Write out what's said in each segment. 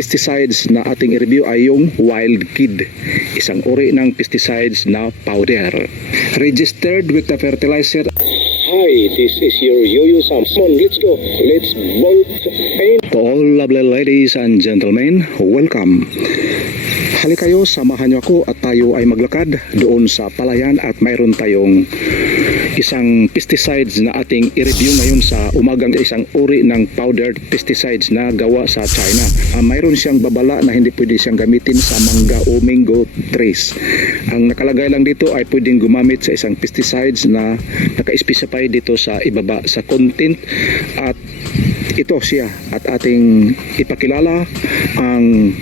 pesticides na ating i-review ay yung Wild Kid, isang uri ng pesticides na powder. Registered with the fertilizer. Hi, this is your Yo-Yo Samson. Let's go. Let's bolt paint. To all lovely ladies and gentlemen, welcome. Halika kayo, samahan niyo ako at tayo ay maglakad doon sa palayan at mayroon tayong isang pesticides na ating i-review ngayon sa umagang, isang uri ng powdered pesticides na gawa sa China. Mayroon siyang babala na hindi pwede siyang gamitin sa mangga o mango trees. Ang nakalagay lang dito ay pwedeng gumamit sa isang pesticides na naka-specify dito sa ibaba sa content, at ito siya at ating ipakilala. Ang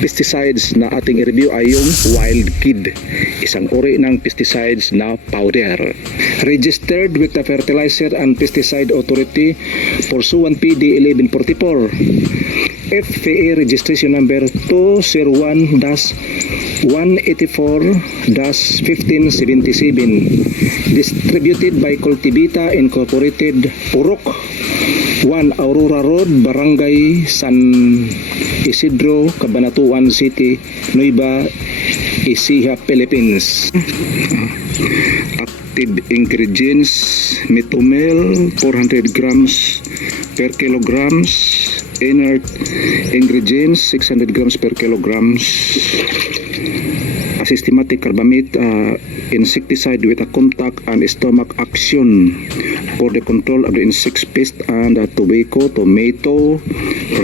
pesticides na ating i-review ay yung Wild Kid, isang uri ng pesticides na powder. Registered with the Fertilizer and Pesticide Authority pursuant PD 1144, FPA registration number 201-184-1577, distributed by Cultivita Incorporated, Urok 1 Aurora Road, Barangay San Isidro, Cabanatuan City, Nueva Ecija, Philippines. Active ingredients: metomel 400 grams per kilograms, inert ingredients 600 grams per kilograms, a systematic carbamate insecticide with a contact and stomach action for the control of the insect pest and tobacco, tomato,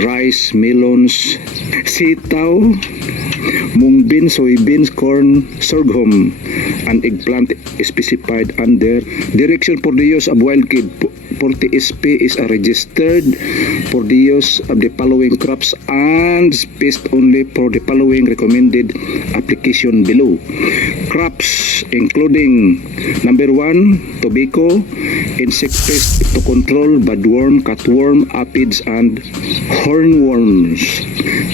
rice, melons, sitaw, mung beans, soybeans, corn, sorghum, and eggplant specified under direction for the use of Wild Kid. 40 SP is registered for the use of the following crops and pest only for the following recommended application below. Crops including number 1, tobacco, insect pest to control budworm, cutworm, aphids, and hornworms.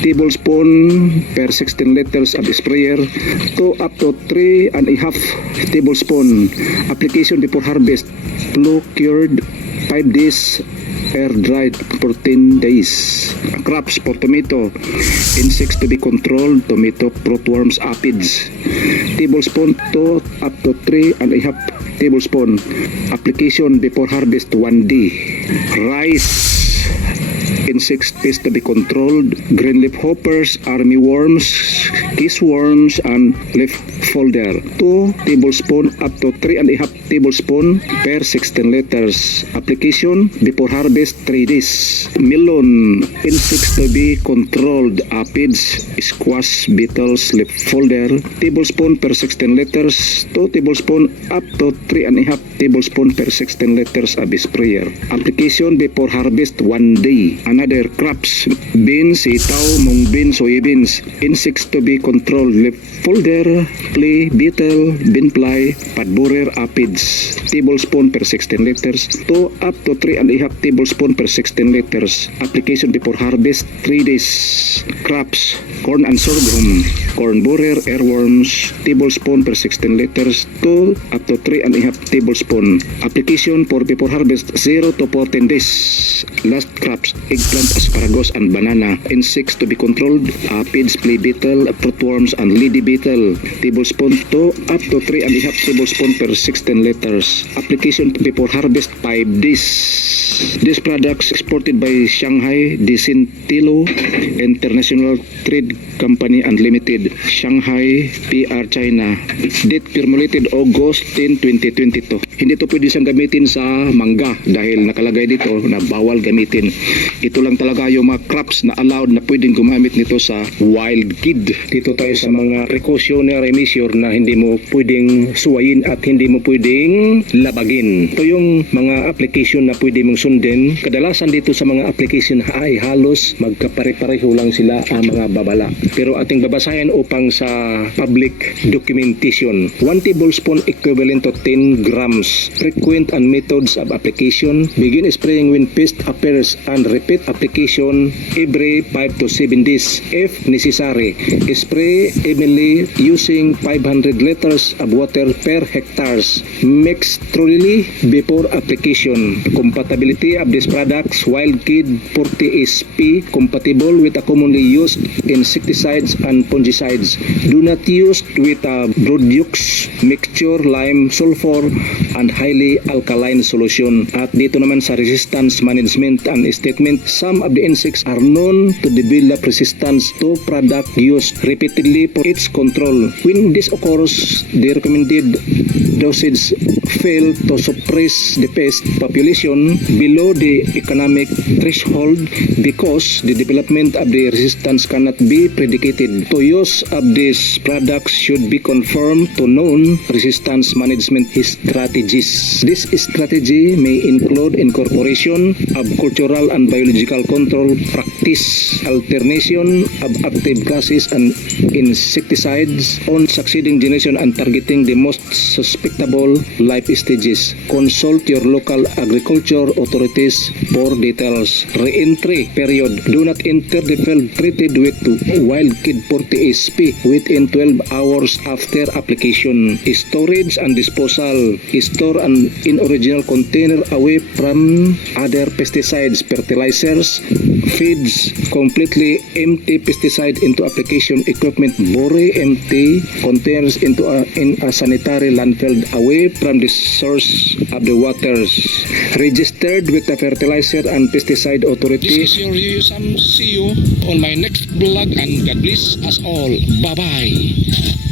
Tablespoon per 16 liters of sprayer to up to 3.5 tablespoon. Application before harvest. Flow cured 5 days, air dried for 10 days. Crops for tomato, insects to be controlled, tomato, fruitworms, aphids. Tablespoon to up to 3.5 tablespoon. Application before harvest 1 day. Rice, insects pest to be controlled, green leaf hoppers, armyworms, kissworms, and leaf folder. 2 tablespoon up to 3.5 tablespoon per 16 liters. Application before harvest 3 days. Melon, insects to be controlled, aphids, squash, beetles, leaf folder. Tablespoon per 16 liters. 2 tablespoon up to 3.5 tablespoon per 16 liters of sprayer. Application before harvest 1 day. Another crops: beans, sitaw, mung beans, soybeans, insects to be controlled, leaf folder, flea, beetle, beanfly, padborer, aphids. Tablespoon per 16 liters. 2 up to 3.5 tablespoon per 16 liters. Application before harvest 3 days. Crops: corn and sorghum, corn borer, earworms. Tablespoon per 16 liters. 2 up to 3.5 tablespoon. Application for before harvest 0 to 14 days. Last crops: eggplant, asparagus, and banana. Insects to be controlled, aphids, flea beetle, fruitworms, and lady beetle. Tablespoon 2 up to 3.5 tablespoon per 16 liters. Application before harvest 5 days. These products exported by Shanghai Decentilo International Trade Company Unlimited, Shanghai, PR, China. Date formulated August 10, 2022. Hindi ito pwede siyang gamitin sa mangga dahil nakalagay dito na bawal gamitin. Ito lang talaga yung mga crops na allowed na pwedeng gumamit nito sa Wild Kid. Dito tayo sa mga precautionary measure na hindi mo pwedeng suwayin at hindi mo pwedeng labagin. Ito yung mga application na pwede mong sundin. Kadalasan dito sa mga application ay halos magkapare-pareho lang sila ang mga babala. Pero ating babasahin upang sa public documentation. 1 tablespoon equivalent to 10 grams. Frequent and methods of application. Begin spraying when pest appears and repeat application every 5 to 7 days if necessary. Spray evenly using 500 liters of water per hectares. Mix thoroughly before application. Compatibility of these products: Wildkid 40 SP compatible with the commonly used insecticides and fungicides. Do not use with a Brodux mixture, lime, sulfur, and highly alkaline solution. At dito naman sa resistance management and statement, some of the insects are known to develop resistance to product used repeatedly for its control. When this occurs, the recommended dosage fail to suppress the pest population below the economic threshold because the development of the resistance cannot be predicated. To use of these products should be conformed to known resistance management strategies. This strategy may include incorporation of cultural and biological control practice, alternation of active gases and insecticides on succeeding generation, and targeting the most susceptible life stages. Consult your local agriculture authorities for details. Re-entry period: do not enter the field treated with Wildkid 40 SP within 12 hours after application. Storage and disposal: store in original container away from other pesticides, fertilizers, feeds. Completely empty pesticide into application equipment. Bury empty containers in a sanitary landfill away from the source of the waters. Registered with the fertilizer and pesticide authority. This is your Yoyo Sam. See you on my next vlog, and God bless us all. Bye-bye.